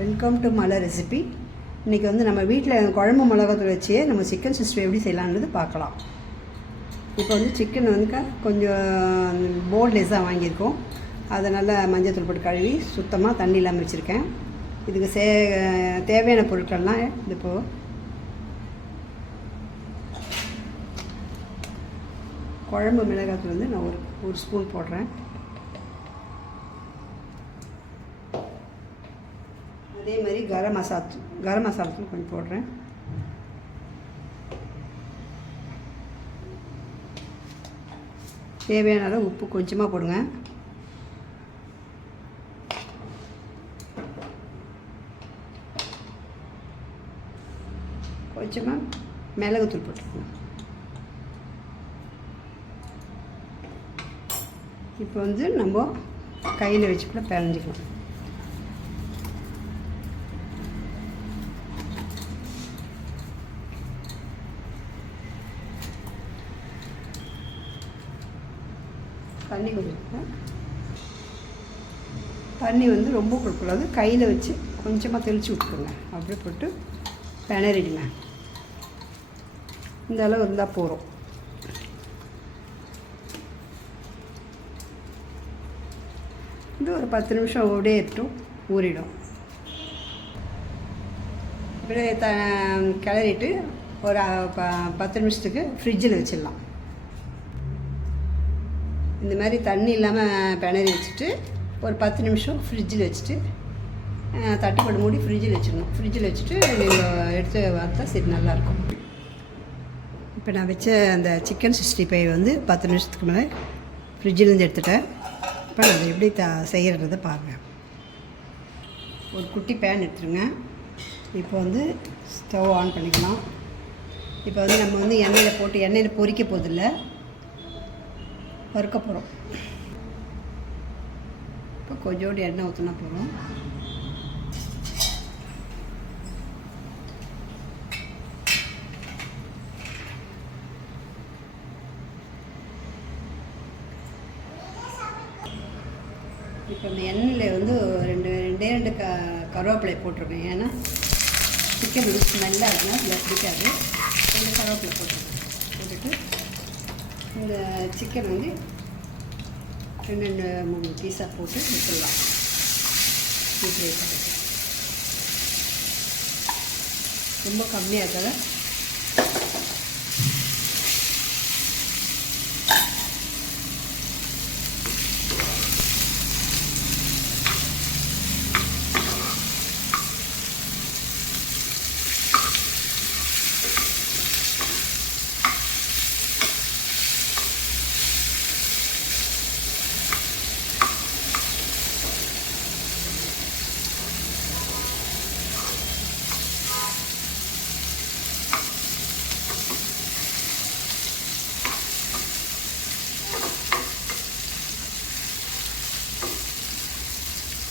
Welcome to மலை recipe. இன்றைக்கி வந்து நம்ம வீட்டில் குழம்பு மிளகாத்தூள் வச்சே நம்ம சிக்கன் சிக்ஸ்டி எப்படி செய்யலான்றது பார்க்கலாம். இப்போ வந்து சிக்கன் வந்து கொஞ்சம் போன்லெஸ்ஸாக வாங்கியிருக்கோம். அதை நல்லா மஞ்சள் தூள் போட்டு கழுவி சுத்தமாக தண்ணி இல்லாமல் வச்சுருக்கேன். இதுக்கு தேவையான பொருட்கள்லாம் இப்போது குழம்பு மிளகாத்தூள் வந்து நான் ஒரு ஸ்பூன் போடுறேன். அதே மாதிரி கரம் மசாலா தூள் கொஞ்சம் போடுறேன். தேவையான அளவு உப்பு கொஞ்சமாக போடுங்க. கொஞ்சமாக மிளகுத்தூள் போட்டுருக்கோம். இப்போ வந்து நம்ம கையில் வச்சு கூட பிணைஞ்சிக்கலாம். தண்ணி கொஞ்சம் தண்ணி வந்து ரொம்ப கொடுக்கக்கூடாது. கையில் வச்சு கொஞ்சமாக தெளித்து விட்டுருங்க. அப்படியே போட்டு பிணறிடுங்க. இந்த அளவு இருந்தால் போகிறோம். இது ஒரு 10 நிமிஷம் ஓடியே இருக்கட்டும், ஊறிடும். இப்படியே கிளறிட்டு ஒரு 10 நிமிஷத்துக்கு ஃப்ரிட்ஜில் வச்சிடலாம். இந்த மாதிரி தண்ணி இல்லாமல் பிணறி வச்சுட்டு ஒரு 10 நிமிஷம் ஃப்ரிட்ஜில் வச்சுட்டு தட்டி போட்டு மூடி ஃப்ரிட்ஜில் வச்சிடணும். ஃப்ரிட்ஜில் வச்சுட்டு நீங்கள் எடுத்து வந்தா சரி நல்லாயிருக்கும். இப்போ நான் வச்ச அந்த சிக்கன் 65 வந்து 10 நிமிஷத்துக்கு மேலே ஃப்ரிட்ஜிலேருந்து எடுத்துட்டேன். இப்போ நான் எப்படி செய்கிறத பாருங்கள். ஒரு குட்டி பேன் எடுத்துருங்க. இப்போ வந்து ஸ்டவ் ஆன் பண்ணிக்கலாம். இப்போ வந்து நம்ம வந்து எண்ணெயில் போட்டு எண்ணெயில் பொரிக்க போதில்லை, வறுக்க போகிறோம். இப்போ கொஞ்சோண்டு எண்ணெய் ஊற்றினா போகிறோம். இப்போ இந்த எண்ணெயில் வந்து ரெண்டு கருவேப்பிலை போட்டிருக்கேன். ஏன்னா சிக்கன் வந்து ஸ்மெல்லாக இருக்குன்னா இதில் பிடிக்காது. 2 கருவேப்பிலை போட்டுட்டு இந்த சிக்கன் வந்து 2-3 பீஸாக போட்டு விட்டுடலாம். ரொம்ப கம்மியாக இருக்கிறத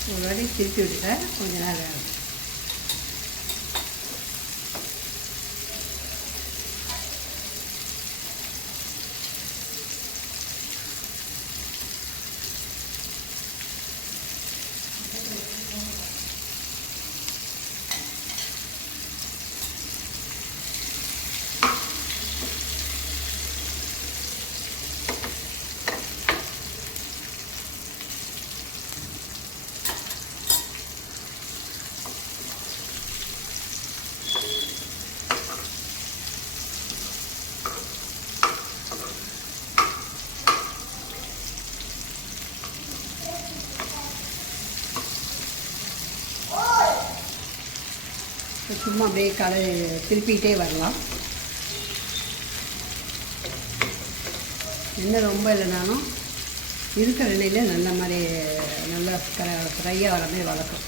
ஒரு வாட்டி திருப்பி விட்டுட்டேன். கொஞ்ச நேரம் ஆகும். சும்மா அப்படியே திருப்பிக்கிட்டே வரலாம். எண்ணெய் ரொம்ப இல்லைனாலும் இருக்கிற எண்ணெயில் நல்ல மாதிரி நல்லா ஃப்ரையாக வர மாதிரி வளர்க்கும்.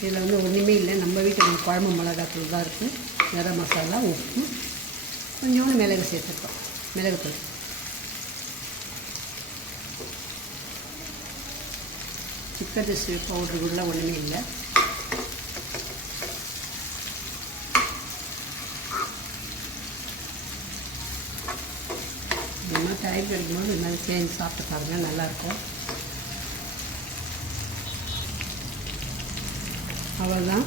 இதில் வந்து ஒன்றுமே இல்லை. நம்ம வீட்டில் குழம்பு மிளகாத்தூள் தான் இருக்குது. கரம் மசாலா, உப்பு, கொஞ்சோண்டு மிளகு சேர்த்துருக்கோம். மிளகுத்தூள் சிக்கன் 65 பவுடருக்குள்ள ஒன்றுமே இல்லை. இந்த மாதிரி டைம் கிடைக்கும்போது இந்த மாதிரி செஞ்சு சாப்பிட்டு பாருங்கள், நல்லாயிருக்கும். அவ்வளோதான்,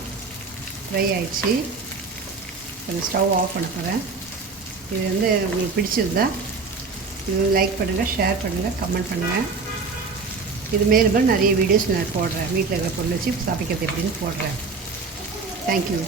ஃப்ரை ஆயிடுச்சு. இப்போ ஸ்டவ் ஆஃப் பண்ண போகிறேன். இது உங்களுக்கு பிடிச்சிருந்தா இது லைக் பண்ணுங்கள், ஷேர் பண்ணுங்கள், கமெண்ட் பண்ணுங்கள். இது மேலும் நிறைய வீடியோஸ் நான் போடுறேன். வீட்டில் இருக்கிற பொருள் வச்சு சமைக்கிறது எப்படின்னு போடுறேன். தேங்க்யூ.